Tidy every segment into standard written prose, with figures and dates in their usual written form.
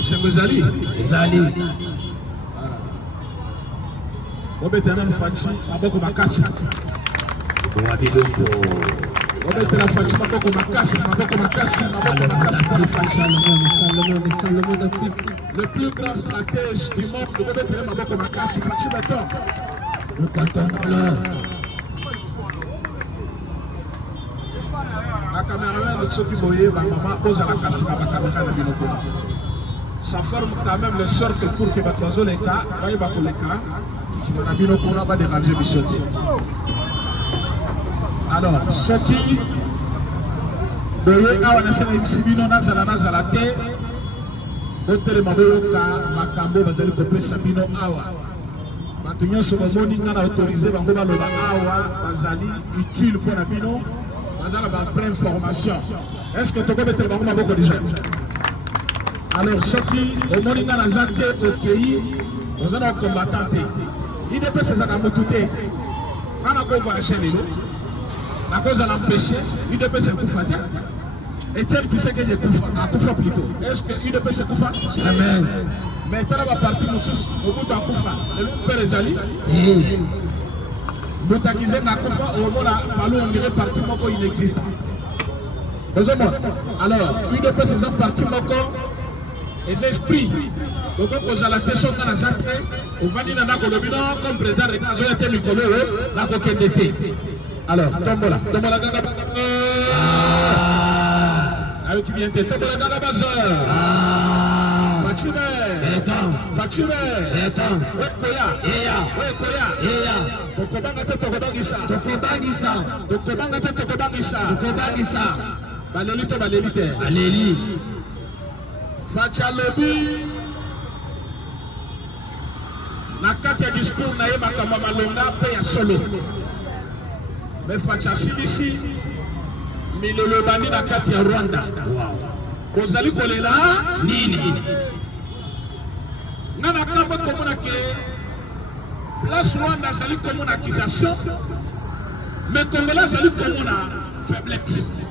C'est Mezali. Ezali. Obetana Fachi, Maboko Makasi. Wabiloko. Obetana Fachi, Maboko Makasi, Maboko Makasi, Maboko Makasi. Salomon d'Afrique. Le plus grand stratège du monde, Obetana Maboko Makasi, Fachi Beton. Le canton blanc. La caméraman de ceux qui voyaient, ma maman pose à la casse, ma caméra de Binokona. Ça forme quand même le cercle pour que ma oiseau les cas, voyez ma collègue, si mon ami Binokona va déranger les sauter. Alors, ce qui voyez, à on a sélectionné Sibino Nazalana Zalate, Botere Maboyoka, Makambo, Bazali Kopé Sabino Awa. Maintenant, ce moment, on a autorisé Bangoba Loba Awa, Bazali, utile pour la Bino. Vous avez une vraie information. Est-ce que tu peux mettre le beaucoup déjà? Alors, ceux qui, au monde, ils ont au pays, vous avez un combattant. Il ne peut pas se faire tout. On a beau voyager les loups. La cause de l'empêcher, il ne peut se faire. Et tu sais que j'ai Koufa plutôt. Est-ce qu'il ne peut se faire? Amen. Mais tu as la partie Moussous, au bout de Koufa. Le père Ezali. Boutakize Nakufa au moment où on dirait parti moko inexistant. Alors, une de ces parties moko, les esprits, donc on a la question dans la centre, on va dire comme président de la été Nicolo, la coquette d'été. Alors, tombola gaga. Avec qui vient tombola gaga bazar. Faxime, Aleli. Fachalobi. Na kati ya discours na ye makamba malonga pe ya solo. Mais Facha silisi milolo bandi na kati ya Rwanda. Wow. Ozali kolela nini? Nana kamba komona ke place Rwanda zali komona accusation, mais Congolais zali komona faiblesse.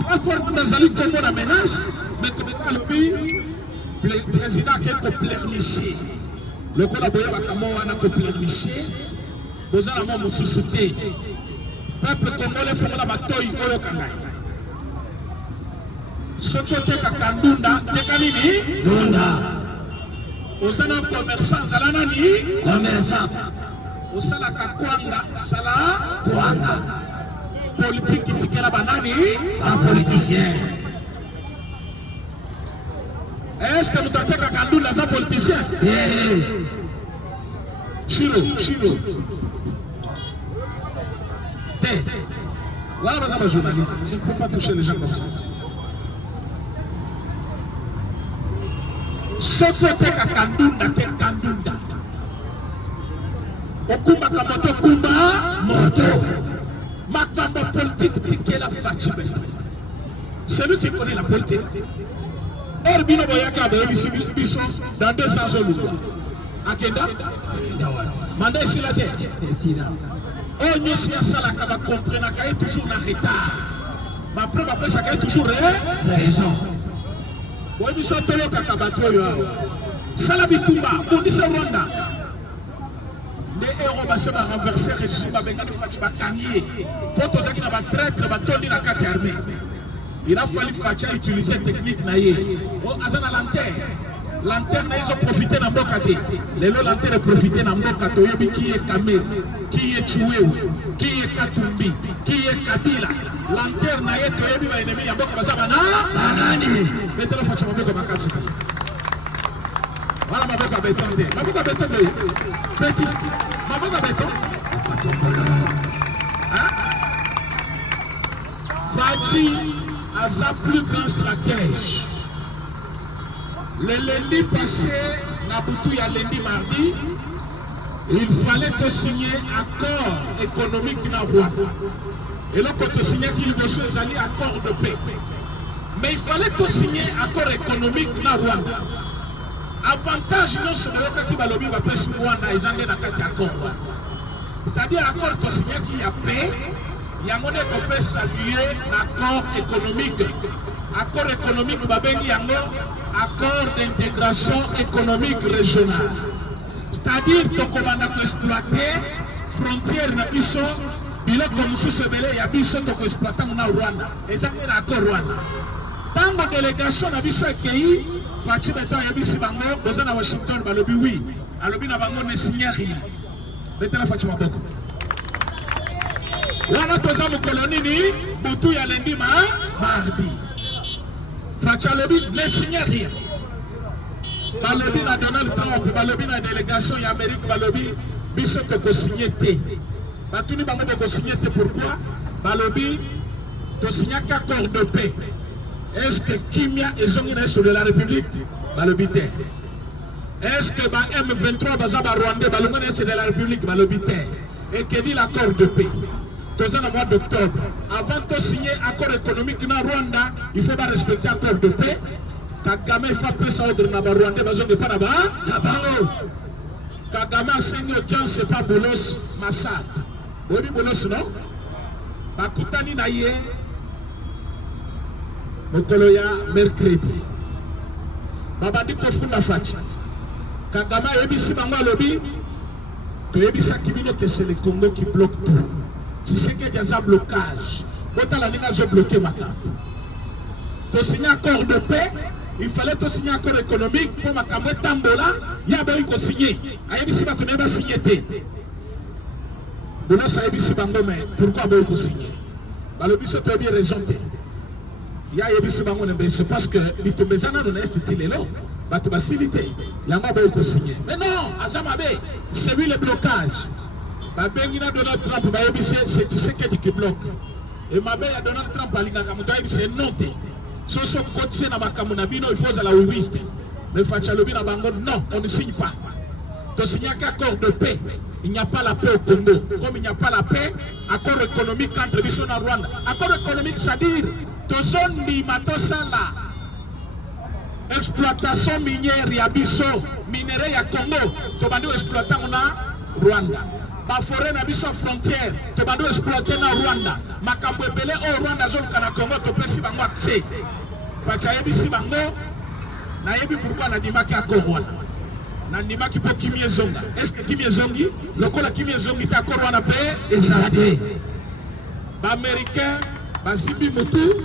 Place Rwanda zali komona menace, mais le président qui est pleurniché. Le collaborateur bakamo wana ko pleurniché. Bozala mo mususuté. Peuple congolais faut la bataille oyo kangai. Sokote kakandunda tekanini Dunda. Aux un commerçant, Zalanani, commerçant. Au Salaka Kwanga, Sala, Kwanga. Politique qui tient la banane, un politicien. Est-ce que nous tentons qu'à Kandou, les politiciens? Chiro. Voilà, madame la journaliste. Je ne peux pas toucher les gens comme ça. Sokote kakandunda te kandunda. Okumba kamoto kumba moto. Makambo politique tikela Fachibe. C'est lui qui connaît la politique. Herbino Boyaka Biso dans 200 jours. Akenda Manda ici la terre. On y est sala kaba comprendre qu'il est toujours en retard. Ma preuve après ça qu'il est toujours raison. Oui, nous sommes tous Kakabato. Salabitumba, on dit Rwanda. Les héros vont renverser le régime avec les Fatima Kanye. Pour tous ceux qui n'ont pas traître, ils ont la carte armée. Il a fallu Fatia utiliser la technique. Oh, Azana lanterne. Lanterne, ils ont profité de Mbokate. Les lanternes ont profité de Mbokate. Qui est Kamel, qui est Chouéou, qui est Katumbi, qui est Kabila. Lanterne, ils ont été ennemis. Banani. Mettez-le Fatima Makasi. Voilà ma boca à béton. Ma boca à béton, petit. Ma boca à béton. Fachi a sa plus grand stratège. Le lundi passé, Nabutu y a lundi mardi, il fallait que signer accord économique dans Rwanda. Et là, quand on signait qu'il veut aller accord de paix. Mais il fallait que signer accord économique dans Rwanda. Avantage non seulement qui va lobby va passer Rwanda ils ont un accord. C'est-à-dire accord que signé qu'il y a paix, il y a monnaie qu'on peut saluer l'accord économique. accord économique babengi yango accord d'intégration économique régionale. C'est-à-dire tokobanda ko exploiter frontière na biso biloko mosusu ebele ya biso toko exploiter na Rwanda. Ezali na accord Rwanda. Tango délégation na biso ekei Fachi beto ya bisi bango boza na Washington balobi oui. Alobi na bango ne signe rien. Betela Fachi maboko. Wana toza mokolo nini butu ya lundi mardi. Fachi alobi ne signe rien. Balobi na Donald Trump, balobi na délégation ya Amérique, balobi biso toko signé te. Batuni bango toko signé te pourquoi? Balobi to signé accord de paix. Est-ce que Kimia et Zongina sont de la République? Balobi te. Est-ce que ba M23 bazaba Rwanda balongana c'est de la République? Balobi te. Et que dit l'accord de paix? Dans le mois d'octobre. Avant de signer accord économique na Rwanda, il faut pas respecter accord de paix. Kagame il faut pas ça ordre na Rwanda besoin de pas là-bas. Kagame a signé audience c'est pas Bolos Massad. Oui Bolos non? Bakutani na ye mokolo ya mercredi. Babandi ko funda Fachi. Kagame yebisi bango lobi to yebisa kibino que c'est le Congo qui bloque tout. Tu sais qu'il y a un blocage. Quand la ligne a bloqué ma camp. Tu signes un accord de paix. Il fallait te signer un accord économique pour ma camp. Tambola, il y a besoin de signer. Aïe, tu n'as pas signé. Bon, ça a dit si bango, mais pourquoi besoin de signer? Le but c'est très bien raison. Il y a des bango, mais c'est parce que les Tombezana dans l'Est est là. Bah, tu vas faciliter. Il y a besoin de signer. Mais non, Azamabe, c'est lui le blocage. Bengina Donald Trump c'est Tshisekedi qui bloque. Et ma belle Donald Trump c'est noté. Si on continue dans ma il faut la ouïste. Mais Fachalobi na bango non, on ne signe pas. Tu signes un accord de paix. Il n'y a pas la paix au Congo. Comme il n'y a pas la paix, accord économique entre Bissau et Rwanda. Accord économique, c'est-à-dire que zone de Matosala, exploitation minière ya Bissau, minerai ya Congo, tu vas nous exploiter en Rwanda. Ma forêt na biso frontière, tu vas nous exploiter na Rwanda. Ma kambwebele au Rwanda zone kana Congo, tu peux si bango accès. Facha yebi si bango, na yebi pourquoi na dimaki accord Rwanda. Na dimaki po Kimi Ezonga. Est-ce que Kimi Ezongi, lokola Kimi Ezongi ta accord Rwanda paix ezade. Ba américain, ba simbi mutu,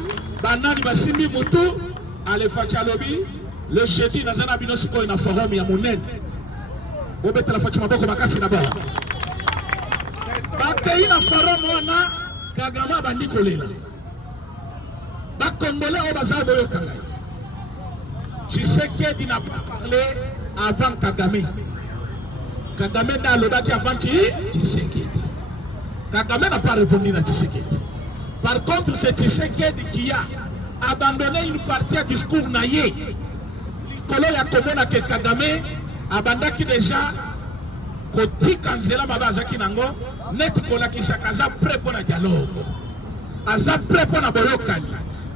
ba nani ba simbi mutu, ale Facha lobi, le jeudi na zana bino siko na forum ya monene. Obeta la Facha maboko makasi na ba. Bakei na forum wana Kagame bandi kolela. Ba Congolais au bazar boyo kanga. Tshisekedi n'a pas parlé avant Kagame. Kagame n'a l'odaki avant Tshisekedi. Kagame n'a pas répondu à Tshisekedi. Par contre, c'est Tshisekedi qui a abandonné une partie du discours naïe. Kolo ya komona ke Kagame abandaki déjà Koti Kanzela Babazaki Nango, net kolakisa kaza prêt pour la dialogue. Aza prêt pour la boyokani.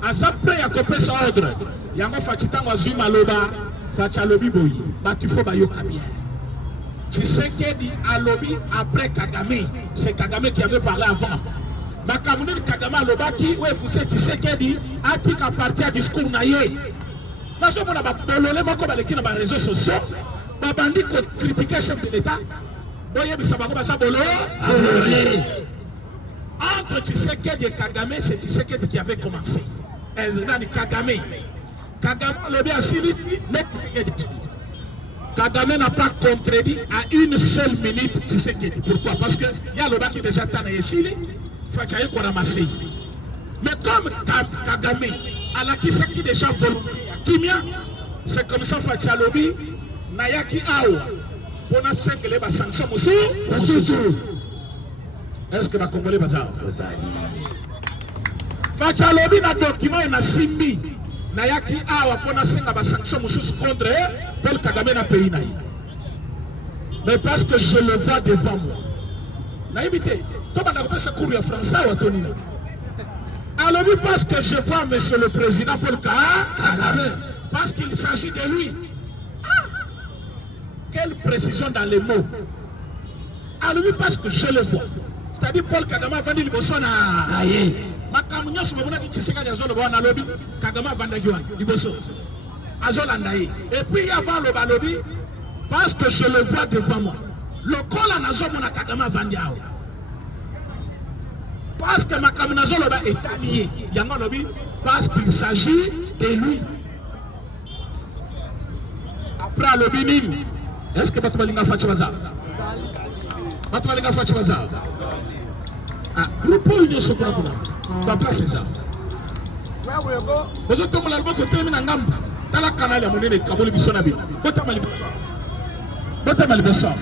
Aza prêt à couper sa ordre. Yango Fachitango Azui Maloba, Fachalobi Boyi. Batifo Bayoka bien. Tu sais qu'il dit Alobi après Kagame. C'est Kagame qui avait parlé avant. Bakamouni Kagame Alobaki, ouais, poussé, tu sais qu'il dit, Atik à partir du discours naïe. Parce que on a bololé, moi, comme avec les réseaux sociaux. Babandi critiquer le chef de l'État. Entre Tshisekedi et Kagame, c'est Tshisekedi qui avait commencé. Kagame. Kagame le bien Silisi, mais Tshisekedi. Kagame n'a pas contredit à une seule minute Tshisekedi. Pourquoi? Parce qu'il y a le bas qui déjà t'a essayé, il faut qu'on ramasse. Mais comme Kagame, à la qui déjà volonté, Kimia, c'est comme ça Fachalobi. Nayaki awa pour na sengele ba sanction musu. Est-ce que ba Congolais baza Fachalobi na document na simbi Nayaki awa pour na senga ba sanction musu contre Paul Kagame na pays na. Mais parce que je le vois devant moi. Naïbité, toi ba na ce cours ya français ou Tonina. Alors parce que je vois monsieur le président Paul Kagame parce qu'il s'agit de lui. Quelle précision dans les mots. Alors lui parce que je le vois. C'est-à-dire Paul Kagame a vendu le Bossona. makambo nyonso bamonaki Tshisekedi azoloba wana alobi Kagame avandaki wana liboso azolanda ye. Et puis avant le balobi parce que je le vois devant moi lokola nazomona Kagame avandi awa parce que makambo nazoloba etali ye yango alobi parce qu'il s'agit de lui. Après alobi nini? Est-ce que bato balinga fachi baza? Bato balinga fachi baza? Ah, groupe union sokona kuna ba place ça. Bozo to mola loboko temi na ngamba tala kanali ya monene kaboli bisona bi. Bota mali bosa.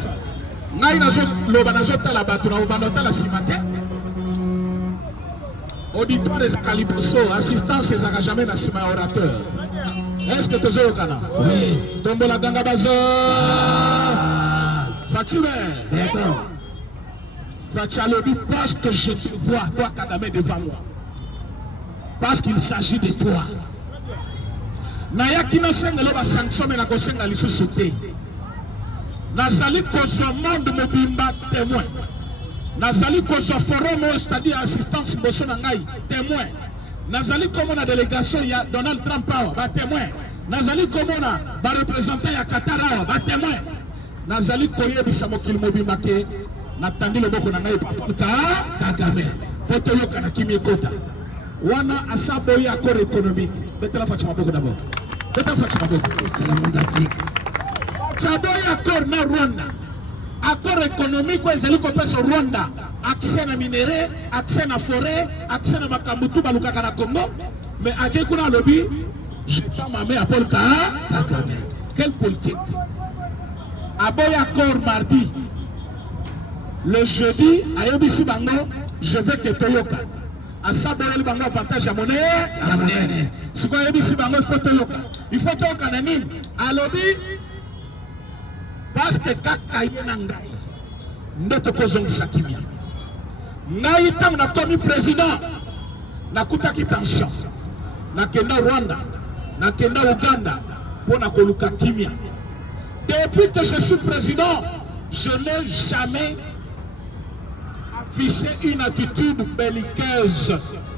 Ngai nazo loba nazo tala bato na obanda tala simate. Auditoire des caliboso, assistance des jamais na sima orateur. Est-ce que tu es au Ghana? Oui. Tombo la ganga bazo. Fatime. D'accord. Fatchalobi, parce que je te vois, toi Kagame devant moi. Parce qu'il s'agit de toi. Nayaki na senga loba sanction me na ko senga lisusu te. Nazali kozwa monde mobimba témoin. Nazali kozwa forum, c'est-à-dire assistance boso na ngai témoin. Nazali comme na délégation ya Donald Trump ba témoin. Nazali comme na ba représentant ya Qatar ba témoin. Nazali koyebisa mokili mobimba ke natandi loboko na ngai papa Kagame. Poto yoka na kimi kota. Wana asabo ya accord économique. Betela fatima boko d'abord. Betela fatima boko. C'est le monde d'Afrique. Chabo ya accord na Rwanda. Accord économique kwa ezali kopesa Rwanda accès na minerai, accès na forêt, accès na makambutu balukaka na Congo. Mais ake kuna lobby, je tends ma main à Paul Kagame. Quelle politique? Aboya accord mardi. Le jeudi, à Yobisi Bango, je veux que Toyoka. À Saboyel Bango, avantage à monnaie. Si vous Yobisi Bango, il faut Toyoka. Il faut Toyoka Nanin. À lobby, parce que Kakaye Nangai, notre Kozong Sakimia. Ngai Tang na commis président, na Kutaki pension, na Kenda Rwanda, na Kenda Uganda, pour na Koluka Kimia. Depuis que je suis président, je n'ai jamais affiché une attitude belliqueuse.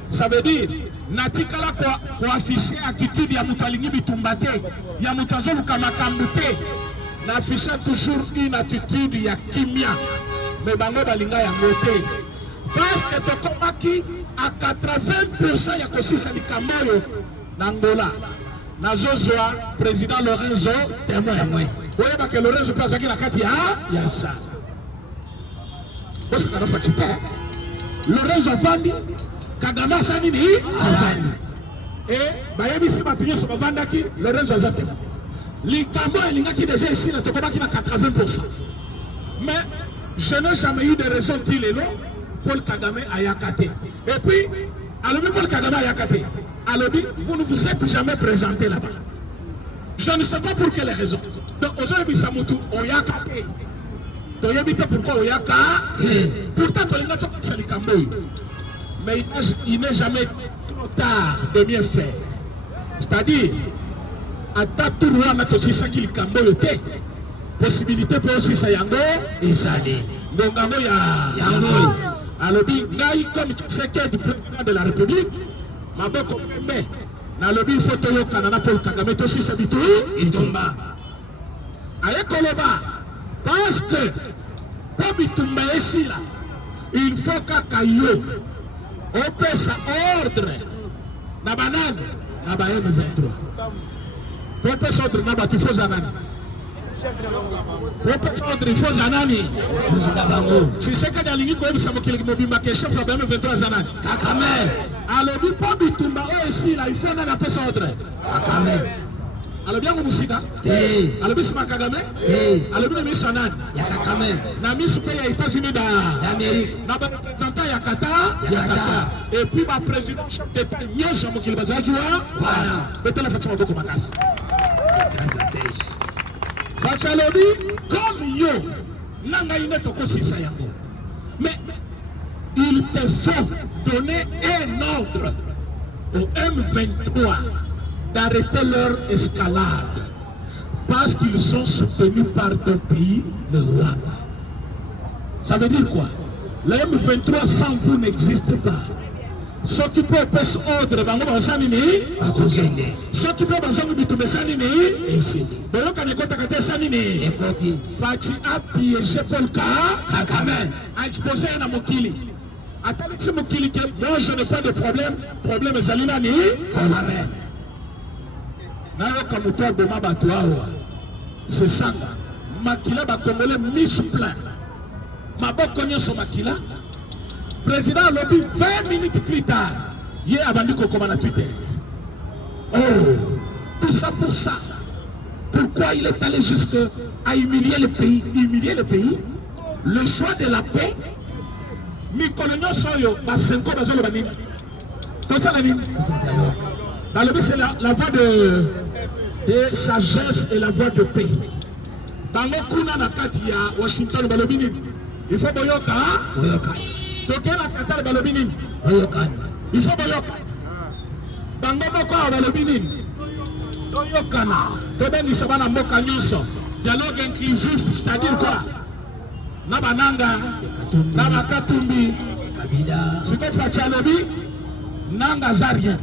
Ça veut dire, natikala ko afficher attitude ya mutalingi bitumbate, ya mutazolu kamakambuté. N'affiche toujours une attitude ya kimia. Mais bango balinga ya ngote. Parce que tokomaki à 80% ya kosisa likamoyo n'Angola. Nazozwa président Lorenzo témoin. Voyez que Lorenzo peut azaki la kati ya ça. Boss kana fatita. Lorenzo vandi Kagame sani ni avandi. Et bayebi si batunyo so bavandaki Lorenzo azate. Likambo elingaki déjà ici na tokomaki na 80%. Mais je n'ai jamais eu de raison tilelo Paul Kagame ayakate. Et puis alobi Paul Kagame ayakate. Alobi vous ne vous êtes jamais présenté là-bas. Je ne sais pas pour quelle raison. Donc aujourd'hui Samutu oyakate. Toyebite pourquoi oyakate. Pourtant tolinga to fixa likambo. Mais il n'est jamais trop tard de mieux faire. C'est-à-dire ata tout wana tosisaki likambo yote possibilité pour aussi ça yango ezali ngongango ya yango alobi ngai comme Tshisekedi président de la République maboko membe na lobi photo yokana na Paul Kagame tosisa bitu itomba ayekoloba parce que pour bitumba esila il faut kakayo opesa ordre na banane na ba M23 pour passer ordre na batu fo zanani pour passer ordre il faut zanani si c'est que dalingi ko bisa mokili mobimba ke chef la M23 zanani Kagame alobi po bitumba o esi la il faut na passer ordre Kagame alobi yango musika alobi sima Kagame alobi na miso nani ya Kagame na miso pe ya États-Unis d'Amérique na ba représentant ya Qatar et puis ba président chef d'état nyonso mokili bazaki wa bana betela fatima boko makasi Fachalobi comme yo nanga ine tokosisa yango. Mais il te faut donner un ordre au M23 d'arrêter leur escalade parce qu'ils sont soutenus par ton pays, le Rwanda. Ça veut dire quoi? Le M23 sans vous n'existe pas. s'occuper pèse ordre bango basani ni Akosende. s'occuper bazangu bitumesani ni Esi. boyoka nekota kate sani ni Ekoti. Fachi a piégé Paul Kagame. a exposé na mokili atalisi mokili que moi je n'ai pas de problème ezali nani Kagame. nayoka moto aboma bato awa c'est ça makila bakongole mise plein maboko nyonso makila président alobi 20 minutes plus tard ye abandi kokoma na Twitter. Oh, tout ça pour ça. Pourquoi il est allé jusqu'à humilier le pays? Humilier le pays. Le choix de la paix. Mikolonyo soyo basenko bazolo banini. Tout ça la nini. Dans le but c'est la voie de sagesse et la voie de paix. Dans le kuna na kati ya Washington balobini. Il faut boyoka. Boyoka. Toke na Qatar balobini. Boyoka. Il faut boyoka. Bango moko balobini. Toyokana. Tobengi sabana mboka nyonso. Dialogue inclusif, c'est-à-dire quoi? Nabananga, Nabakatumbi, Kabila. c'est quoi Fatialobi? Nanga Zarien.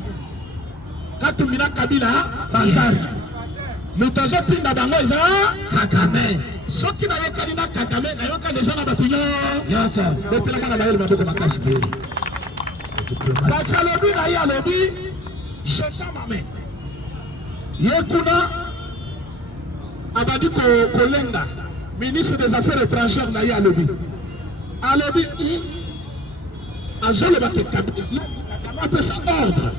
Katumbi na Kabila, Bazarien. Mutazo tinda bango eza Kagame. soki na yokani na Kagame na yokani déjà na batunyo. Yoso. Botela mwana na yele maboko makasi. Fatialobi na yalobi, je t'amame. Yekuna abadi kolenga ministre des affaires étrangères na ya alobi azolo bate kabila apesa ordre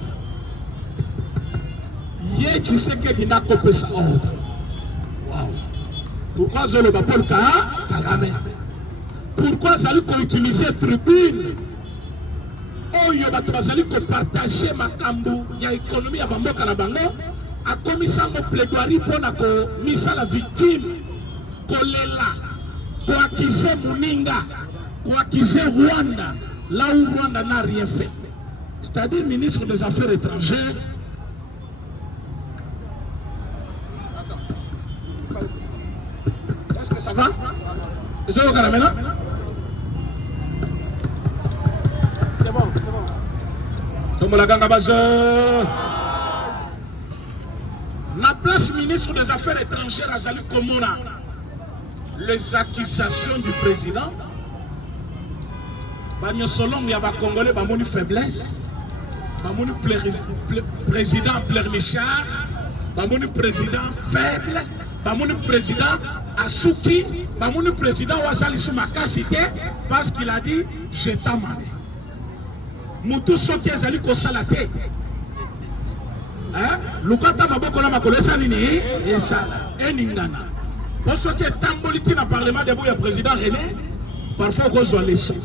ye Tshisekedi na kopesa ordre. Wow. Pourquoi azolo ba Paul Kagame? Pourquoi azali ko utiliser tribune oyo bato bazali ko partager makambo ya économie ya bamboka na bango akomisango plaidoirie mpona komisa la victime kolela koakize Muninga koakize Rwanda là où Rwanda n'a rien fait, c'est-à-dire ministre des affaires étrangères est-ce que ça va? C'est bon Tomolaganga Bazo. La place ministre des Affaires étrangères a Zali Komona. Les accusations du président. Bagno Solong Yaba Congolais, Bamoni faiblesse. Bamoni président pleurnichard. Bamoni président faible. Bamoni président Asuki. Bamoni président Wazali Soumakasite. Parce qu'il a dit je t'amène. Moutou Soki Zali Kosalate. Lukata maboko na makolo nini esala eningana parce que tamboliti na parlement de boya président René parfois kozwa leçon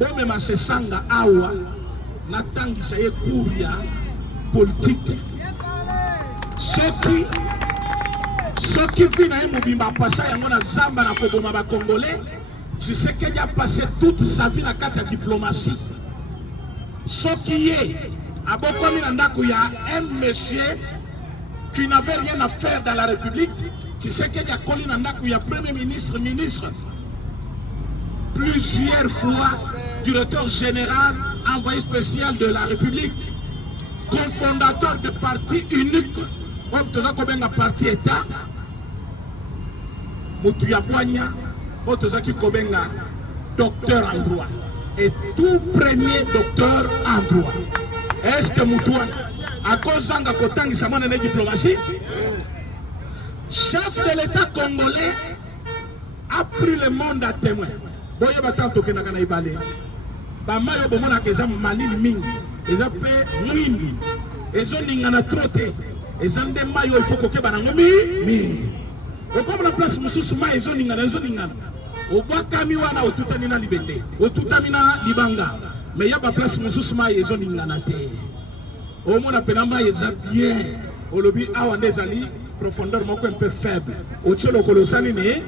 bon même se sanga awa na tangisa ye kuria politique soki vina mobimba passa yango na zamba na koboma ba congolais tu sais qu'il a passé toute sa vie na kata diplomatie soki ye abokomi na ndako ya un monsieur qui n'avait rien à faire dans la République. Tu sais qu'il y a collé na ndako ya premier ministre plusieurs fois directeur général envoyé spécial de la République cofondateur de parti unique otoza kobenga parti état mutu ya bwanya otoza ki kobenga docteur en droit et tout premier docteur en droit. Est-ce que Moutouan a kozanga kotangisa mwana na diplomatie? Chef de l'État congolais a pris le monde à témoin. Boye batanto kenaka na ibale. Ba mayo bomona keza malini mingi. Eza pe mwindi. Ezo ningana trote. Eza nde mayo il faut koke banango mingi. Okomo na place mususu mayo ezo ningana. Obwakami wana otutani na libende. Otutami na libanga. Mais il y a pas place mususu mayo ezo ningana te. Omona penamba eza bien. Olobi awa ndezali profondeur moko un peu faible. Otchelo kolosani ne.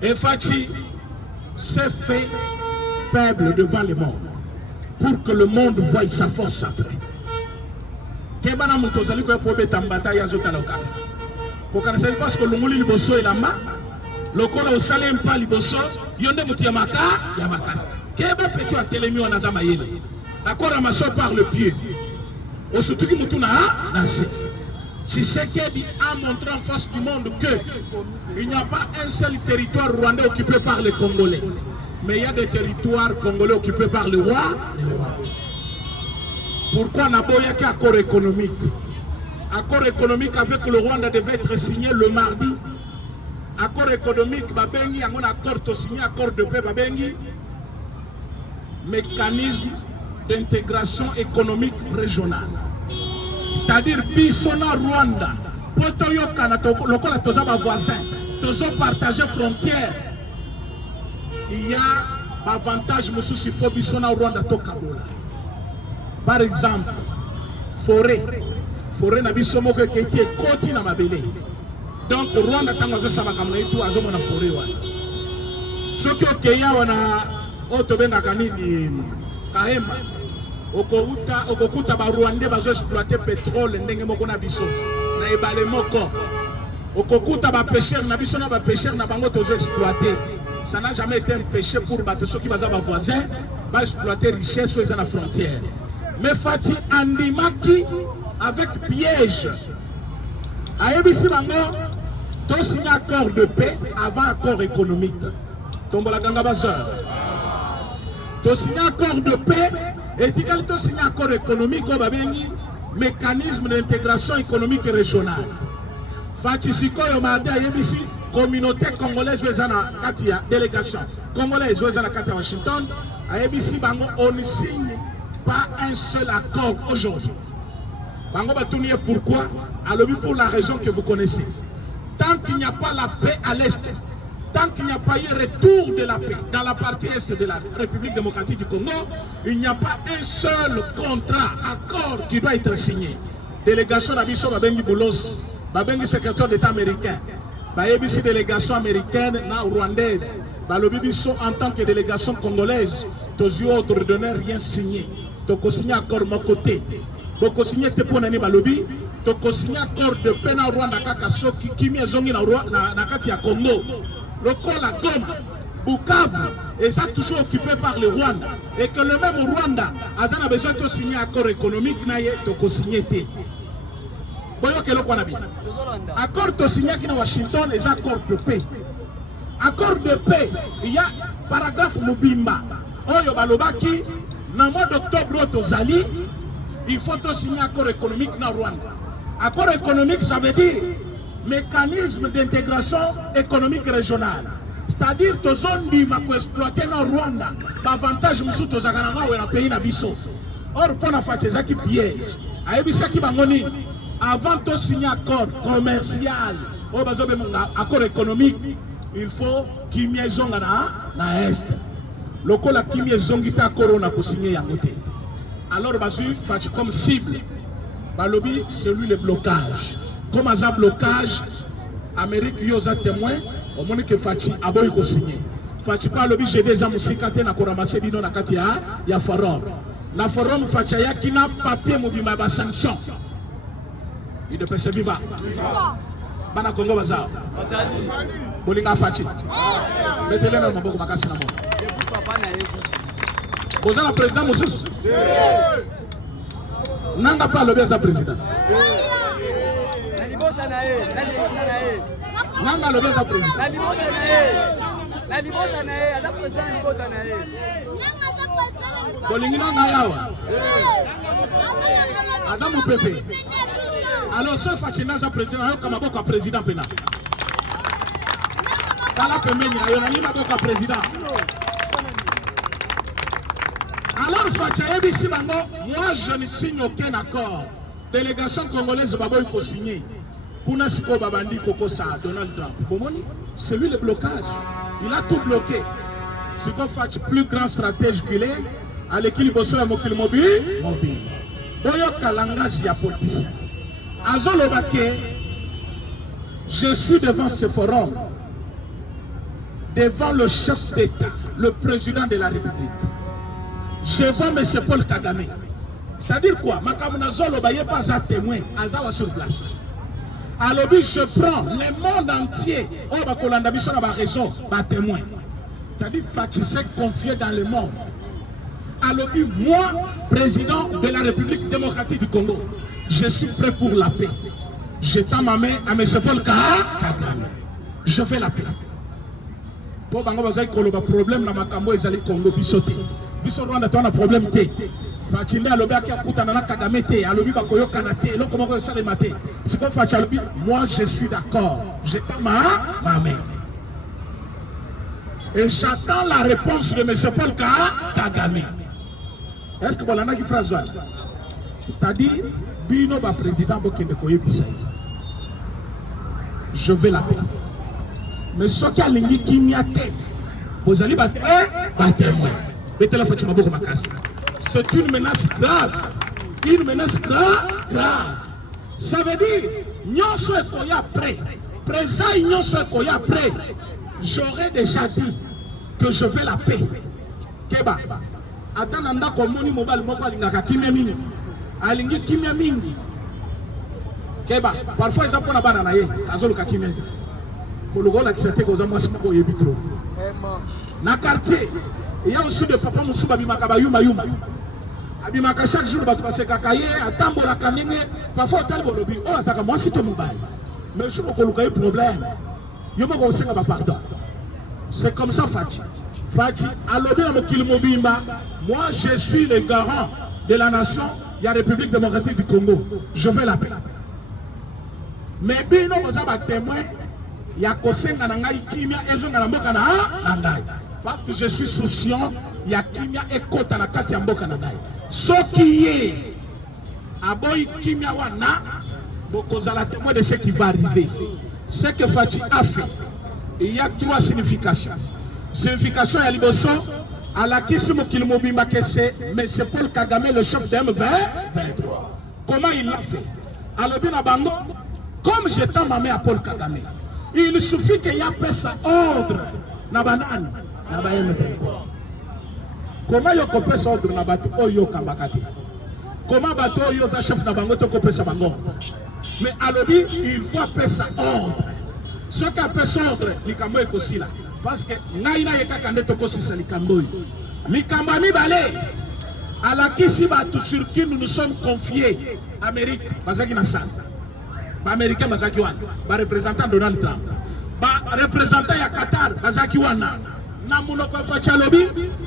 Et Fachi s'est fait faible devant le monde pour que le monde voie sa force après. Kebana mutozali ko pobeta mbata ya zotaloka. Kokanisa parce que longoli liboso elamba lokola osale mpa liboso yonde mutu ya makasi. Keba petit a telemi wana za mayele. D'accord, ramassé par le pied. Au surtout qui moutouna lancé. Tshisekedi a montré en face du monde qu'il n'y a pas un seul territoire rwandais occupé par les Congolais. Mais il y a des territoires congolais occupés par les rois. Pourquoi Naboya qui accord économique? Accord économique avec le Rwanda devait être signé le mardi. Accord économique, Babengi, un accord signé, accord de paix, Babengi. Mécanisme d'intégration économique régionale. C'est-à-dire, Bissona Rwanda, Potoyokana, Lokola Tozaba voisin, Tozo partager frontière. Il y a avantage, monsieur Sifo Bissona Rwanda Tokabola. Par exemple, forêt na Bissomoko qui était côté na Mabele. Donc, Rwanda Tangazo Sabakamna et tout, Azomona forêt. Ce qui est Kenya, on a Otobenga Kanini, Kahema. Okokuta ba Rwandais bazo exploiter pétrole ndenge moko na biso na ebale moko. Okokuta ba pêcheur na biso na ba pêcheur na bango tozo exploiter. Ça n'a jamais été un péché pour bato ceux qui baza ba voisins ba exploiter richesse sur la frontière. Mais Fati andimaki avec piège. Ayebisi bango to signé accord de paix avant accord économique. Tombola ganga bazar. To signé accord de paix. Et si tu signes un accord économique, on va venir mécanisme d'intégration économique et régionale. Fatisiko Yomade Ayebisi, communauté congolaise Wezana Katia, délégation congolaise Wezana Katia Washington, Ayebisi Bango, on ne signe pas un seul accord aujourd'hui. Bango Batounier, pourquoi? Alors, pour la raison que vous connaissez. Tant qu'il n'y a pas la paix à l'Est, tant qu'il n'y a pas eu retour de la paix dans la partie est de la République démocratique du Congo, il n'y a pas un seul contrat, accord qui doit être signé. Délégation d'Abisso Babengi Boulos, Babengi secrétaire d'État américain, Baebisi délégation américaine, na rwandaise, Balobibiso en tant que délégation congolaise, tous les autres donneurs rien signé. Toko signé accord mon côté. Toko signé Teponani Balobi, Toko signé accord de paix na Rwanda Kakaso qui m'y zongi na kati ya Congo. Le Kola Goma, Bukavu, et ça toujours occupé par le Rwanda. Et que le même Rwanda a besoin de signer un accord économique, de signer. Accord de signer à Washington, les accords de paix. Accord de paix, il y a paragraphe Mubimba. Oyo Balobaki, dans le mois d'octobre, il faut signer un accord économique dans Rwanda. Accord économique, ça veut dire mécanisme d'intégration économique régionale. C'est-à-dire que zone bima pour exploiter dans Rwanda, l'avantage musu to zagananga ou na pays na biso. Or pour na fateza qui piège. Ayebisa ki bangoni avant de signer accord commercial, o bazo be accord économique, il faut kimia zonga na est. Lokola kimia zongita accord na ko signer yangote. Alors bazu fati comme cible. Balobi c'est lui le blocage. Comme un blocage, Amérique yoza témoin, au moment que Fati aboy ko signé. Fati pas le j'ai déjà musikate na ko ramasser bino na kati ya forum. Na forum Fati ya kina papier mobima ba sanction. Il de pese viva. Bana Congo baza. Bolinga Fati. Mettez-le dans maboko makasi na mo. Boza la président Moussous. Nanga pas le bien sa président. Nanga le bien président. La libota nae, ada président libota nae. Nanga sa président. Bolingina na yawa. Ada mon pépé. Alors ce Fatina sa président ayo kama boko président pena. Kala pembeni ayo na lima boko président. Alors Fatia ebisi bango, moi je ne signe aucun accord. Délégation congolaise baboy ko signer. Kuna siko babandi koko sa Donald Trump. Bomoni, c'est lui le blocage. Il a tout bloqué. C'est qu'on fait plus grand stratège qu'il est, à l'équilibre social mobile. Boyo kalangage ya politicien. Azolo bake, je suis devant ce forum, devant le chef d'État, le président de la République. Je vois M. Paul Kagame. C'est-à-dire quoi? Makamuna Zolo baye pas à témoin, azawa sur place. Alors je prends le monde entier, on va colanda biso na ba raison, ba témoin. C'est-à-dire Fatisek confié dans le monde. Alors, moi, président de la République démocratique du Congo, je suis prêt pour la paix. Je tends ma main à M. Paul Kagame. Je fais la paix. Pour que problème dans ma Congo, ils allaient Congo bisoté. Biso Rwanda, tu as un problème. Fatime alobi akikuta na Kagame te alobi bakoyo kanate lo comment ça les mater c'est quoi Fatime moi je suis d'accord je tends ma main et j'attends la réponse de M. Paul Kagame. Est-ce que voilà qui phrase c'est-à-dire bino ba président bokende koyebisa je vais la paix mais ce qui a lingi kimia te bozali ba témoin betela Fatima boko makasi. C'est une menace grave. Une menace grave. Ça veut dire, nous sommes prêts. Présent, nous sommes prêts. J'aurais déjà dit que je veux la paix. Keba. Attends, komoni mobile moko alingaka kimia mingi. Alingi kimia mingi. Keba. Parfois, ils apprennent à bana naye. Kazolo ka kimia. Kologola kisate koza mwasi moko yebitro. Na quartier, il y a aussi des papas musuba bimakaba yuma. Abimaka chaque jour bato basekaka ye atambola kanenge parfois tel bolobi oh ataka moi si to mobile mais je ko luka problème yo moko osenga ba pardon c'est comme ça Fati alobi na mokili mobimba moi je suis le garant de la nation ya République démocratique du Congo je veux la paix mais bino boza ba témoin ya kosenga na ngai kimia ezonga na mboka na ngai parce que je suis souciant ya kimia ekota na kati ya mboka na ngai soki ye aboyi kimia wana bokozala témoin de ce qui va arriver. Ce que Fati a fait, il y a trois significations. Signification ya liboso alakisi mokili mobimba que c'est M. Paul Kagame le chef de M23. Comment il l'a fait? Alobi na bango comme j'étends ma main à Paul Kagame, il suffit qu'il y ait sa ordre na banane na ba M23. Comment yo kopesa ordre na bato oyo kambakate? Comment bato oyo ta chef na bango to kopesa bango? Mais alobi il faut appeler ça ordre. Ce qui appelle ça ordre likambo ekosila parce que ngai na yeka kande to kosisa likambo. Likambo mi balé alakisi bato sur qui nous nous sommes confiés Amérique bazaki na sasa. Ba américain bazaki wana, ba représentant Donald Trump. Ba représentant ya Qatar bazaki wana.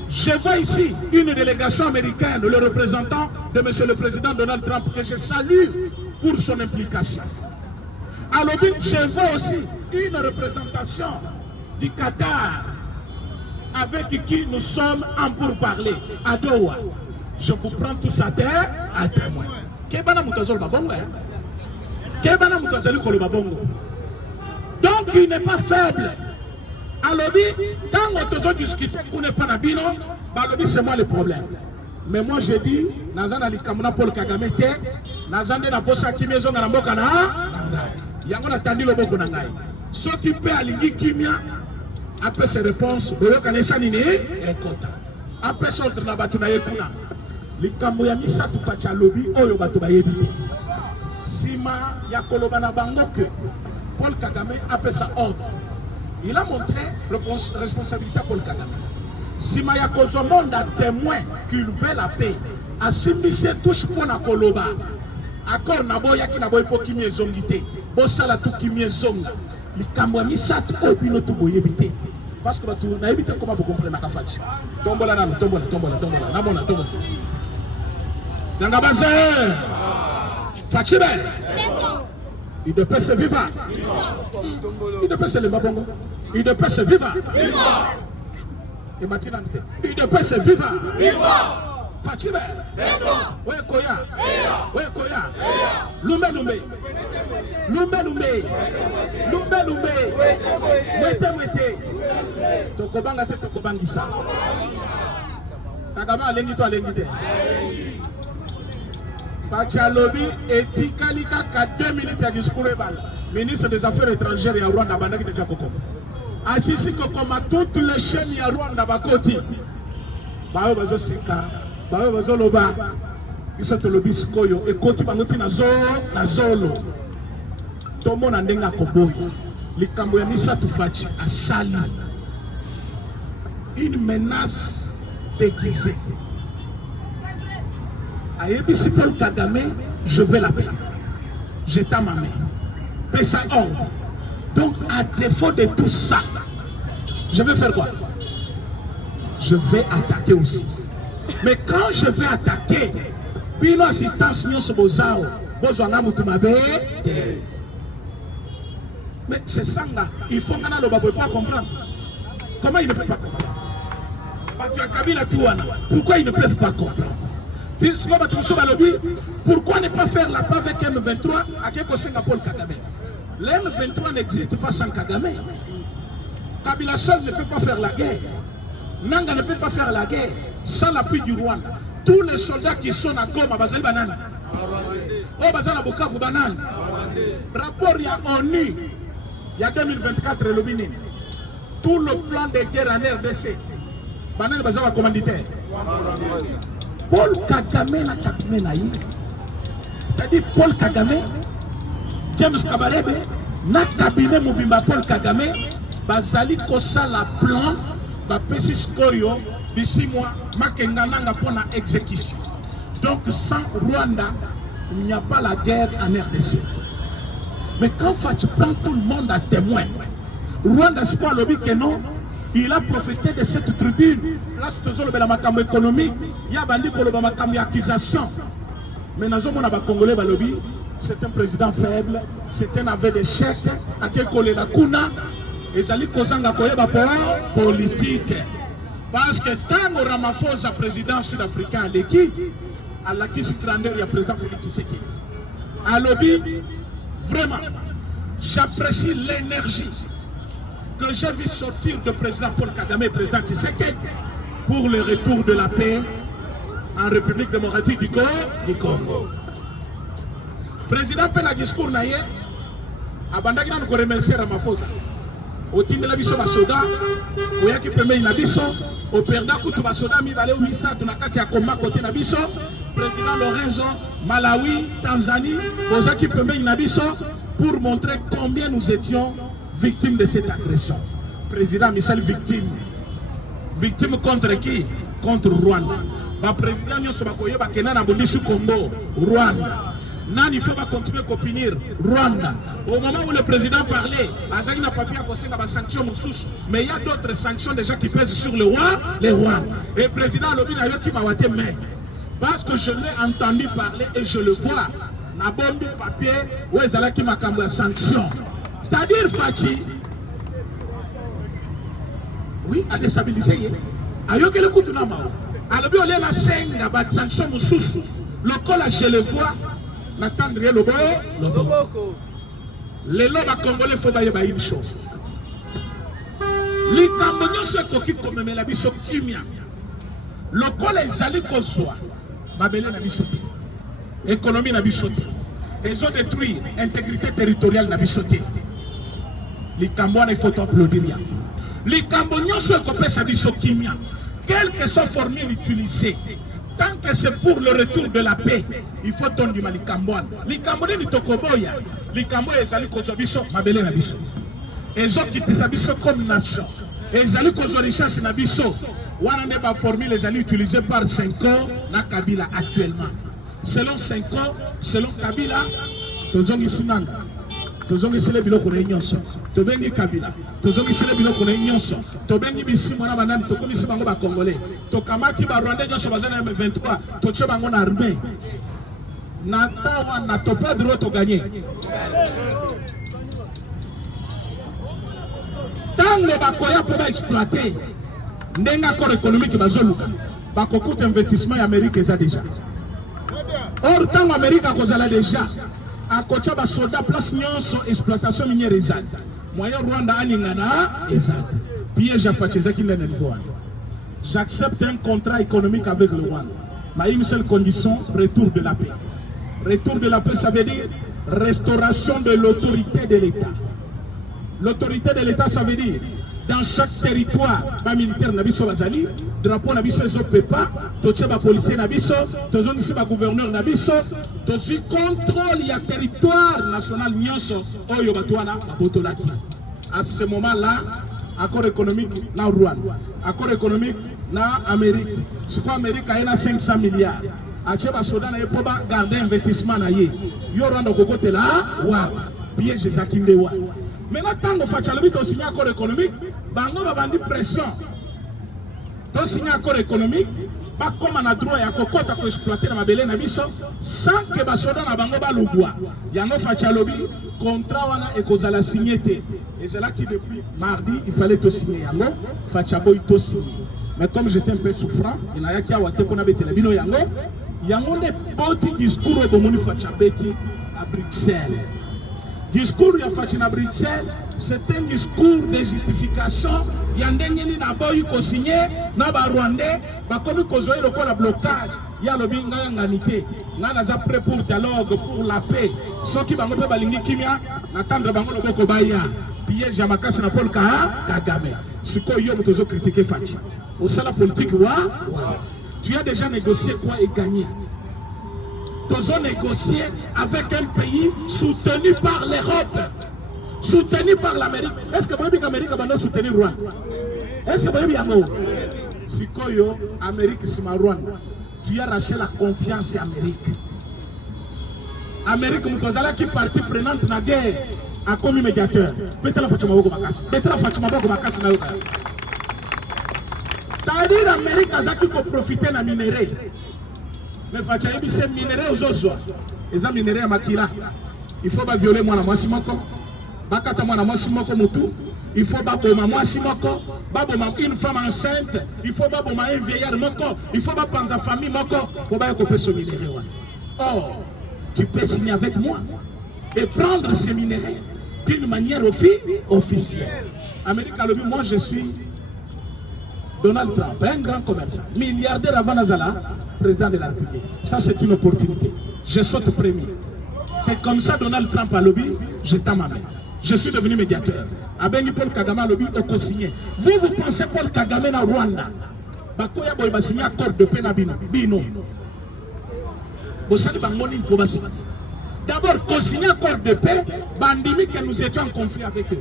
Je vois ici une délégation américaine, le représentant de M. le Président Donald Trump, que je salue pour son implication. Alors, je vois aussi une représentation du Qatar avec qui nous sommes en pourparlers à Doha. Je vous prends tous à témoin. Donc, il n'est pas faible. Alors, quand on discute, on n'est pas nabino, c'est moi le problème. Mais moi je dis, Nazana Likamuna Paul Kagame, Nazande na posa kimiezo na mboka na yango na tandi loboko na ngai. Ce qui peut alingi kimia, après ses réponses, boyo kanesa nini ekota. Après sorte na batu na yekuna. Likambo ya misatu facha lobi oyo batu ba yebite. Sima ya koloba na bango que Paul Kagame appelle sa ordre. Il a montré responsabilité à Paul Kagame. Si Maya Kozomonde a témoin qu'il veut la paix, a simbissé touche pour la Koloba. Accord Naboya qui n'a pas eu kimi zongité. Bossala tout kimi zonga. Les Kamwami sat au pino tout boyébité. Parce que tu n'as évité comment vous comprenez ma cafati. Tombola, tombola. Namona, tombola. Dangabaze. Fatime. Il ne peut se vivre. Il ne peut se lever. Il ne peut se vivre. Et maintenant, il ne peut se vivre. Fatime. Oui, Koya. Oui, Koya. Lumbe. Mwete. Tokobanga te tokobangisa. Kagame alengi to alengi te. Fachalobi etikalika ka 2 minutes ya discours ebal. Ministre des Affaires étrangères ya Rwanda bandaki déjà koko. Asisi kokoma toutes les chaînes ya Rwanda bakoti. Bao bazo sika, bao bazo loba. Isa to lobi sikoyo ekoti bangoti na zolo. Tomo na ndenga koboyi. Likambo ya misatu fachi asali. Une menace déguisée. Ayebisi Paul Kagame, je vais l'appeler. J'étais ma main. Paix ça ordre. Donc, à défaut de tout ça, je vais faire quoi? Je vais attaquer aussi. Mais quand je vais attaquer, Bino assistance nyonso bozao, bozwanga mutu mabe. Mais c'est ça là, il faut qu'on ne peut pas comprendre. Comment ils ne peuvent pas comprendre? Pourquoi ils ne peuvent pas comprendre? Pourquoi ne pas faire la paix avec M23 avec Paul Kagame? L'M23 n'existe pas sans Kagame. Kabila seul ne peut pas faire la guerre. Nanga ne peut pas faire la guerre sans l'appui du Rwanda. Tous les soldats qui sont à Goma, Bazali Banane. Oh, Bazali Bukavu Banane. Rapport, il y a ONU. Il y a 2024, le Bénin. Tout le plan de guerre en RDC. Banane Bazali commanditaire. Paul Kagame la cabinet naïe. C'est-à-dire Paul Kagame, James Kabarebe, na cabinet Mobimba Paul Kagame, Bazali Kosa la plan, Bapesis Koyo, d'ici mois, Makengananga pour la exécution. Donc sans Rwanda, il n'y a pas la guerre en RDC. Mais quand tu prends tout le monde à témoin, Rwanda c'est pas lobby que non. Il a profité de cette tribune. Là, c'est toujours le macambo économique. Il y a bandi pour le macambo accusation. Mais dans le Congolais, c'est un président faible. C'est un aveu d'échec. À quel collègue la Kuna. Et Zali Kozanga Koyeba politique. Parce que tant que Ramaphosa, président sud-africain, l'équipe, à la qui grandeur, il y a président Félix Tshisekedi. À lobby, vraiment, j'apprécie l'énergie que j'ai vu sortir de président Paul Kagame et président Tshisekedi pour le retour de la paix en République démocratique du Congo. Président Pena discours naïe, abandaki na ko remercier Ramaphosa. Au tinde la biso basoda, oyaki pembe na biso, au perda kutu basoda mi balé umisa na kati ya komba côté na biso, président Lorenzo, Malawi, Tanzanie, ozaki pembe na biso pour montrer combien nous étions victime de cette agression. Président Michel victime. Victime contre qui? Contre Rwanda. Le président Nyonso Bakoye Bakena na Bondisu Congo, Rwanda. Il faut pas continuer à opinir Rwanda. Au moment où le président parlait, Azali n'a pas pu accorder des sanctions, mais il y a d'autres sanctions déjà qui pèsent sur le Rwanda. Et le président Lobi n'a eu qui m'a watté main. Parce que je l'ai entendu parler et je le vois. Na bombe papier où Azali qui m'a cambié sanction. C'est-à-dire, Fati, oui, à déstabiliser. Alors que le coup de la main, alors que la scène, la sanction, le col, je le vois, n'attendre le beau. Les lobes congolais, il faut bailler une chose. Les Cambodgiens, ceux qui commémorent la biso kimia, le col est allé qu'on soit, Babelé n'a bisoté, économie n'a bisoté, ils ont détruit l'intégrité territoriale n'a bisoté. Les Cambodgiens, il faut applaudir. Les Cambodgiens sont coupés sa bisokimia. Quelle que soit la formule utilisée, tant que c'est pour le retour de la paix, il faut tondre les Cambodgiens. Les Cambodgiens, ils tokoboya. Les Cambodgiens, ils allaient causer biso, mabelé na biso. Ils ont quitté sa biso comme nation. Ils allaient causer richesse na biso. Wana ne ba formule, ils allaient utiliser par 5 ans na Kabila actuellement. Selon 5 ans, selon Kabila, tozongi ici nanga. Tozongi sile biloko na nyonso tobengi Kabila tozongi sile biloko na nyonso tobengi bisimo na banani tokomisi bango ba congolais tokamati ba rwandais nyonso bazana M23 toche bango na armée na tawa na topa droit to gagner tango bakoya po ba exploiter ndenga accord économique bazoluka bakokuta investissement ya Amérique eza déjà or tango Amérique akozala déjà à côté de soldats place nyonso exploitation minière ezali moyen Rwanda aningana ezali piège à Fatizé qui l'est niveau. J'accepte un contrat économique avec le Rwanda mais une seule condition, retour de la paix. Retour de la paix, ça veut dire restauration de l'autorité de l'État. L'autorité de l'État, ça veut dire dans chaque territoire, pas militaire, nabiso bazali, drapeau nabiso ezopepa, toche ba policier nabiso, tozoni si ba gouverneur nabiso, tozi contrôle ya territoire national nyonso oyo batwana botolaki. À ce moment-là, accord économique na Rwanda, accord économique na Amérique. C'est quoi Amérique a 500 milliards. atie basoda na ye mpo bagarde investissement na ye yo rwanda okokotela wa piège ezaki nde wa maintenant ntango faci alobi tosigne accord économique bango babandi pression tosigne accord économique bakoma na droit ya kokota koexploite na mabele na biso sans que basoda na bango balubwa yango faci alobi contrat wana ekozala signé te ezalaki depuis mardi il fallait tosigner yango faci aboyi tosigner mais comme j'étais un peu souffrant enayaki awa te mpona betela bino yango nde boti discours ebomoni faci abeti à Bruxelles. Discours ya faci na Bruxelles, c'est un discours de justification ya ndenge nini aboyi kosigner na ba Rwandais bakomi kozwa lokola blocage ya lobi ngaya ngani te nga naza prêt pour dialogue pour la paix soki bango mpe balingi kimia natendre bango loboko baya piège ya makasi na Paul Kagame sikoyo yo moto ozocritiquer faci osala politique wa tu as déjà négocié quoi et gagné. Nous avons négocié avec un pays soutenu par l'Europe, soutenu par l'Amérique. Est-ce que l'Amérique va soutenir Rwanda? Est-ce que l'Amérique si Koyo, Amérique, c'est ma Rwanda, tu as arraché la confiance en Amérique. Amérique, Moutozala qui est partie prenante dans la guerre, a commis médiateur. Peut-être la Fatima Boko Bakassi. Peut-être la Fatima Boko Bakassi. C'est-à-dire l'Amérique a profité de la minerai. Mais Faci ayebi se minerai ozozwa eza minerai ya makila il faut violer mwana mwasi moko bakata mwana mwasi moko mutu il faut baboma mwasi moko baboma une femme enceinte il faut baboma un vieillard moko il faut bapanza famille moko pour ba kopesa minerai wana. Or tu peux signer avec moi et prendre ces minerais d'une manière officielle. Amérique a le but, moi je suis Donald Trump, un grand commerçant, milliardaire avant Nazala, président de la République. Ça, c'est une opportunité. Je saute premier. C'est comme ça Donald Trump a lobby, je tends ma main. Je suis devenu médiateur. Abengi Paul Kagame a lobby, on consigne. Vous pensez Paul Kagame na Rwanda? Bakoya boy ba signé accord de paix na bino. Bosali bangoni pour basi. D'abord, consigner accord de paix, bandimi que nous étions en conflit avec eux.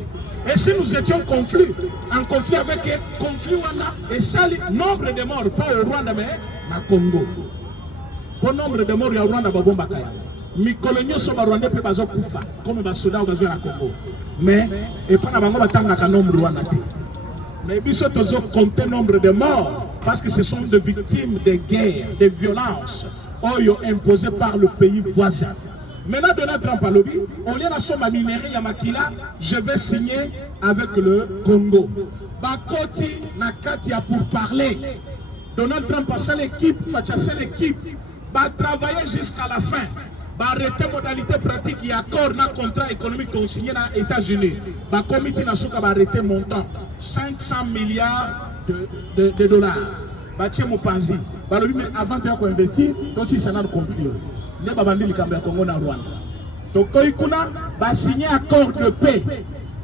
Et si nous étions en conflit avec eux, conflit wana et ça nombre de morts, pas au Rwanda mais au Congo. Pour nombre de morts, il y a au Rwanda babomba kaya. Mikolonyo soba Rwanda pe bazo kufa comme basoda au na Congo. Mais et pas na bango batanga ka nombre Rwanda te. Mais biso tozo compter nombre de morts parce que ce sont des victimes de guerre, de violences imposées par le pays voisin. Maintenant, Donald Trump a lobby, on vient à son minerai Yamakila, je vais signer avec le Congo. Bakoti Nakatia pour parler. Donald Trump a sa l'équipe, Facha l'équipe, va travailler jusqu'à la fin. Va arrêter modalité pratique et accord na contrat économique qu'on signé dans les États-Unis. Va comité national va arrêter montant 500 milliards de dollars. Va tiens mon panzi. Va lobby mais avant de investir, aussi ça n'a pas conflit. Ne babandi likambo ya Congo na Rwanda. Tokoyi kuna ba signer accord de paix.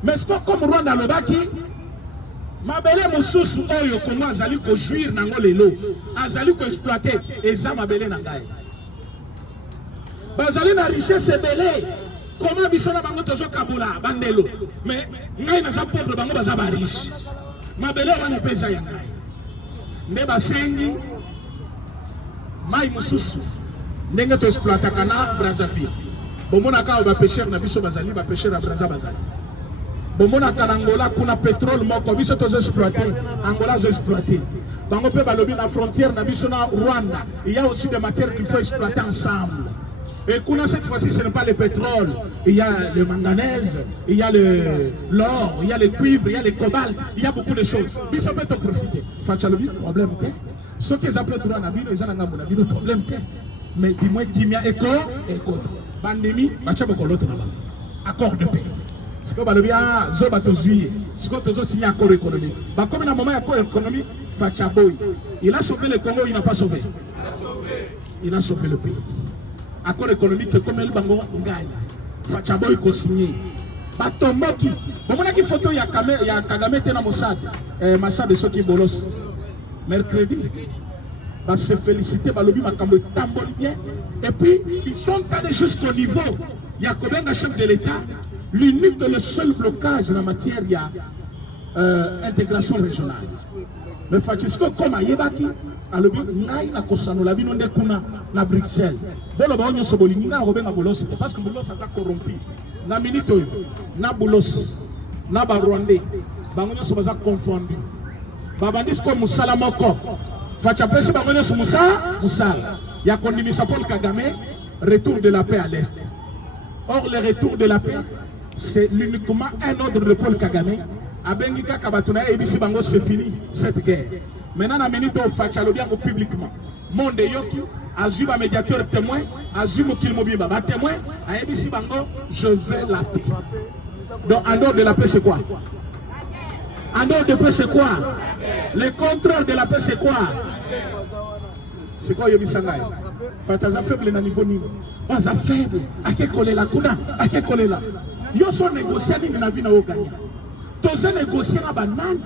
Mais ce comme Rwanda lobaki mabele mosusu oyo Congo azali ko jouir nango lelo, azali ko exploiter eza mabele na ngai. Bazali na richesse ebele. Comment biso na bango tozo kabula bandelo. Mais ngai na za pauvre bango baza ba riche. Mabele wana pesa ya ngai. Ne basengi mai mosusu ndenge to exploiter kana Brazzaville. Bomona ka ba pêcheur na biso bazali ba pêcheur à Brazzaville. Bomona ka Angola kuna pétrole moko biso to exploiter, Angola zo exploiter. Bango pe balobi na frontière na biso na Rwanda, il y a aussi des matières qu'il faut exploiter ensemble. Et kuna cette fois-ci ce n'est pas le pétrole, il y a le manganèse, il y a l'or, il y a le cuivre, il y a le cobalt, il y a beaucoup de choses. Biso peut en profiter. Fachalobi problème te. Ce que j'appelle droit na bino ezana ngamuna bino problème te. Mais dis-moi qui m'a écho. Pandémie, matcha beaucoup l'autre là-bas. Accord de paix. Ce que balobia, zoba tozui. Ce que tozo signé accord économique. Bah comme dans un moment accord économique, Fachaboy. Il a sauvé le Congo, il n'a pas sauvé. Il a sauvé le pays. Accord économique comme le bango ngaï. Fachaboy ko signé. Batomboki. Bon mon aki photo ya Kagame tena Mossad. Massad de Soki Bolos. Mercredi. Va se féliciter, va le bien. Et puis, ils sont allés jusqu'au niveau. Il y a combien de chefs de l'État? L'unique et le seul blocage en la matière, il y a intégration régionale. Mais Fatisco, comme à Yebaki, alobi ngai na kosanola bino nde kuna na Bruxelles bolo ba onyo soboli ninga na kobenga Boulos parce que Boulos ata corrompu na minute oyo na Boulos na ba Rwandais bango nyonso baza confondu babandisi ko musala moko facha pesi bango nyonso musala ya kondimisa Paul Kagame retour de la paix à l'est. Or le retour de la paix c'est uniquement un ordre de Paul Kagame abengi kaka batuna ebisi bango c'est fini cette guerre. Maintenant na minute au facha lo bien publiquement monde yoki azu ba médiateur témoin azu mokil mobimba ba témoin a ebisi bango je veux la paix. Donc en dehors de la paix c'est quoi? En dehors de paix c'est quoi? Le contraire de la paix c'est quoi? C'est quoi yobisangai? Facha za faible na niveau nini? Oh za faible ake kolela kuna ake kolela yo so négocier ni na vie na oganya to se négocier na banani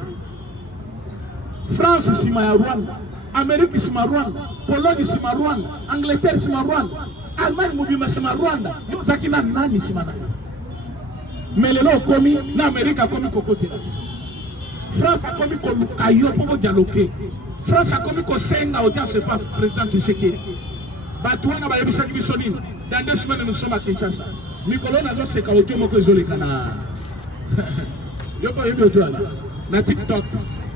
France sima ya Rwanda, Amérique sima Rwanda, Pologne sima Rwanda, Angleterre sima Rwanda, Allemagne mobima sima Rwanda, yozaki na nani sima na. Mais lelo komi na Amérique komi kokote na. France a komi ko lukayo pour dialoguer. France a komi ko senga audience pas président Tshisekedi. Batouana ba yebisa biso nini? Dans 2 semaines nous sommes à Kinshasa. Mikolo nazo seka audio moko ezoleka na. Yoko yebi audio na TikTok.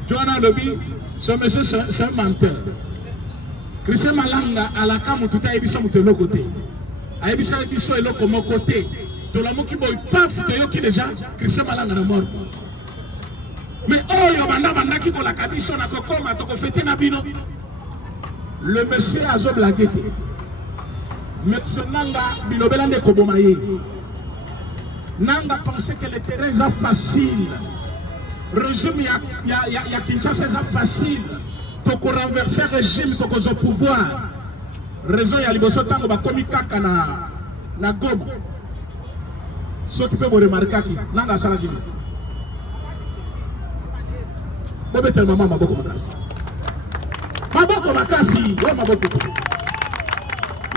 Joana Lobi, ce monsieur c'est un menteur. Christian Malanga à la cam tout a ebisa mutelo côté. A ebisa biso elo comme côté. To la moki boy paf to yoki déjà Christian Malanga na mort. Mais oh yo banda ki ko la kabiso na kokoma to ko fêter na bino. Le monsieur a zo blagué. Monsieur Nanga bilobela ne ko bomaye. Nanga pensait que le terrain est facile. Régime ya Kinshasa c'est facile pour renverser régime pour au pouvoir. Raison ya liboso tango ba komi kaka na Goma. Ce qui peut me remarquer qui nanga sala gini. Bobe tellement maboko makasi. Maboko makasi, ouais maboko.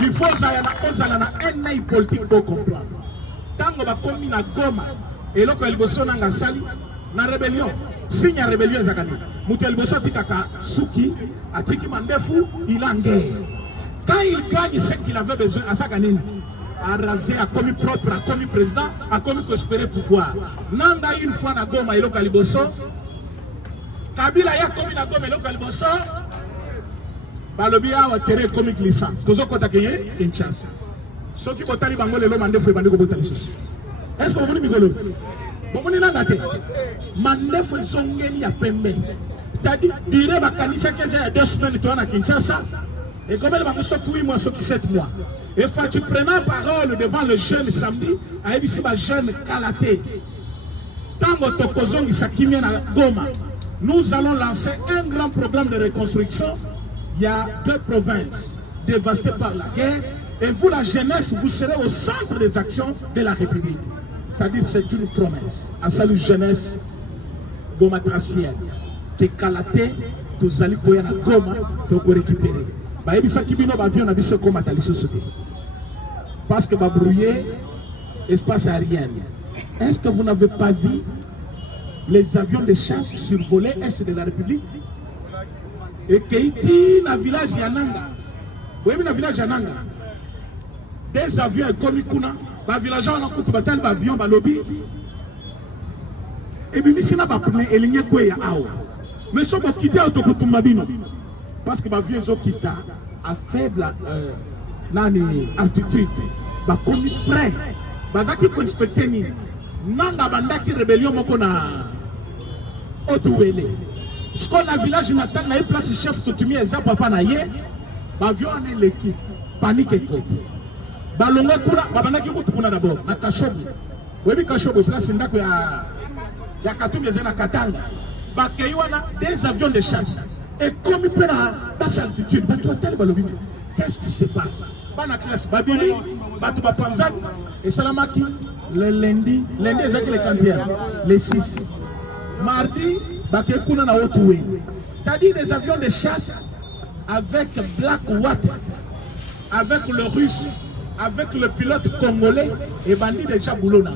Il faut ozala na un œil politique pour comprendre. Tango ba komi na Goma et loko liboso nanga sali na rébellion, signe à rébellion zakani. Mutel bossa tikaka Suki, atiki mandefu, il a en guerre. Quand il gagne ce qu'il avait besoin à Sakani, à raser, à commis propre, à commis président, à commis espérer pouvoir. Nanda une fois na Goma et lo Kaliboso, Kabila ya commis na Goma et lo Kaliboso, Balobia wa terre commis glissant. Tozo kota keye, Kinshasa. Ce qui botali bango le lo mandefu et bandeko botali sosi. Est-ce que vous voulez migolo? Bomoni nangate mandefu zongeli ya pembe c'est-à-dire dire bakanisa keza ya 2 semaines to na Kinshasa et comme elle va se 8 mois sur 7 mois et Fachi prenant parole devant le jeune samedi a ebisi ba jeune Kalaté tango tokozongi sakimia na Goma nous allons lancer un grand programme de reconstruction. Il y a 2 provinces dévastées par la guerre et vous la jeunesse vous serez au centre des actions de la République. C'est-à-dire c'est une promesse à salut jeunesse Goma tracienne que Kalaté tous allez koya na Goma to ko récupérer ba ebisa kibino ba avion na biso ko matali société parce que ba brouiller espace aérien. Est-ce que vous n'avez pas vu les avions de chasse survoler est de la République et Keiti na village Yananga oui na village Yananga des avions comme kuna ba villageois na kutu batal ba avion ba lobby et puis misina ba pne elinye kwe ya awa mais so ba quitter autokutumba bino parce que ba avion zo kita à faible nani altitude ba komi près bazaki ko inspecter ni nanga bandaki rébellion moko na Otuwele ce la village natal na place chef Totumi eza papa na ye ba avion ane leki panique et balonga kula babandaki kutukuna d'abord na Kashobu webi Kashobu place ndako ya Katumbi ezena Katanga bakei wana des avions de chasse et comme pe na basse altitude bato batali balobi qu'est-ce qui se passe bana classe babili bato ba panzak et salamaki le lundi ezaki le 31 le 6 mardi bakei kuna na Otuwe c'est-à-dire des avions de chasse avec Blackwater avec le russe avec le pilote congolais et Bandi déjà Boulona.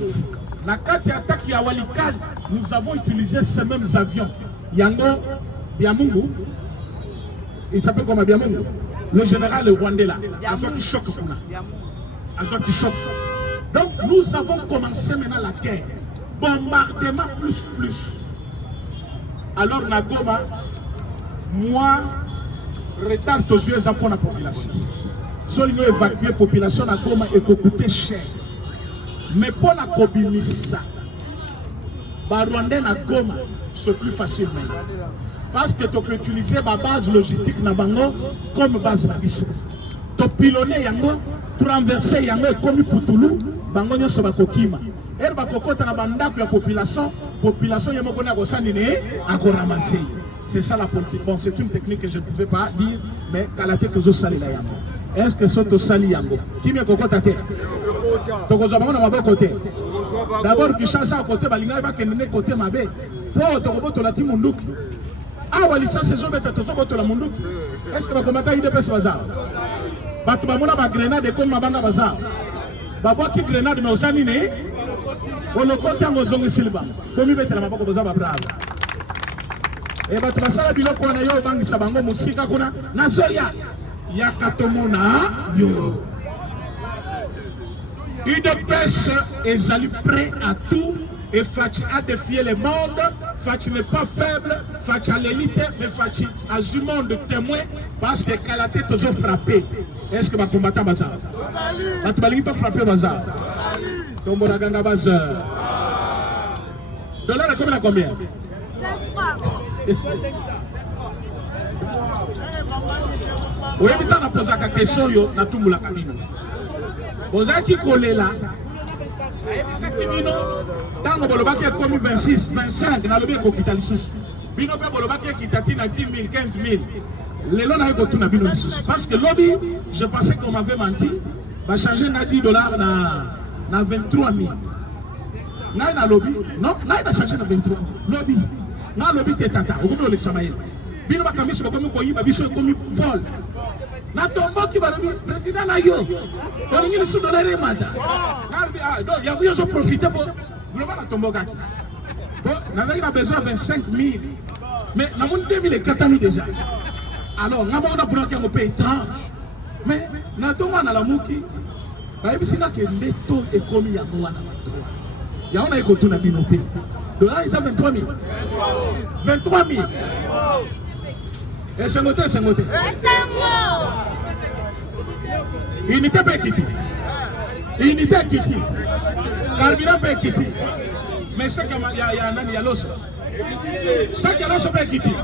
La carte attaque ya Walikad, nous avons utilisé ces mêmes avions. Yango, Biamungu, Il s'appelle comme Abiamongo. Le général rwandais là. Azwa qui choque. Azwa qui choque. Donc nous avons commencé maintenant la guerre. Bombardement plus. Alors Nagoma, moi, retard aux yeux pour la population. Si on évacue la population Nagoma et que coûte cher. Mais pour la Kobimisa, Rwandais Nagoma, c'est plus facile maintenant. Parce que tu peux utiliser ma base logistique Nabango comme base Nabiso. Tu pilonner Yango, transverser Yango comme Poutoulou, Bango Nyoso Bakokima. Et Bakokota na bandako ya population Yamo Kona Gosanine, à ramasser. C'est ça la politique. Bon, c'est une technique que je ne pouvais pas dire, mais qu'à la tête aux sali la Yango. Est-ce que c'est au sali Yango? Qui me kokota te? Tokozabamo na mabo côté. D'abord, qui change à côté, Balinga va kenene côté mabe. Pour Tokoboto la Timunduki. Ah, la licence saison de Tozoboto la Munduki. Est-ce que va combattre IDPS Bazar? Batubamona ba grenade comme Mabanga Bazar. Babwa qui grenade mais au sanine. On le compte en Ozongi Silva. Comme il met la Maboko Bazar Bravo. Et Batubasala Biloko na yo bangi sabango musika kuna. Nazoya. Yakatomona yo. UDPS est allé prêt à tout et Fachi a défié le monde. Fachi n'est pas faible, Fachi a l'élite, mais Fachi a du monde témoin parce que quand la tête ont frappé, est-ce que va combattre Bazar? Tu vas pas frapper Bazar. Tombo la ganga Bazar. Dollar à combien? Oui, mais tu as posé la question, tu as tout la cabine. Vous avez qui collé là? Tant que vous avez commis 26, 25, vous avez commis 26. Vous avez commis 10 000, 15 000. Les lois n'ont pas tout na bino sous. Parce que lobby, je pensais qu'on m'avait menti. Va changer na $10 na 23 000. Na lobby, non, na changé na 23 000. Lobby, na lobby te tata. Vous pouvez l'examiner. Bino ba kamisi ba komi koyiba biso komi vol. Na tombo ki ba lobby président na yo. On ngi sous dollar mata. Donc il y a profité pour vraiment na tombo kaki. Bon, na besoin 25 000. Mais na mon 2004 000 déjà. Alors, nous avons bloqué un peu étrange. Mais, nous avons la mouki. Nous avons dit que les taux est commis à moi. Il y a un écoute dans le pays. Donc là, ils ont 23 000. 23 000. Et c'est noté, c'est noté. Unité peut quitter. Unité quitter. Carburant peut quitter. Mais c'est qu'il y a l'os. C'est qu'il y a l'os peut quitter.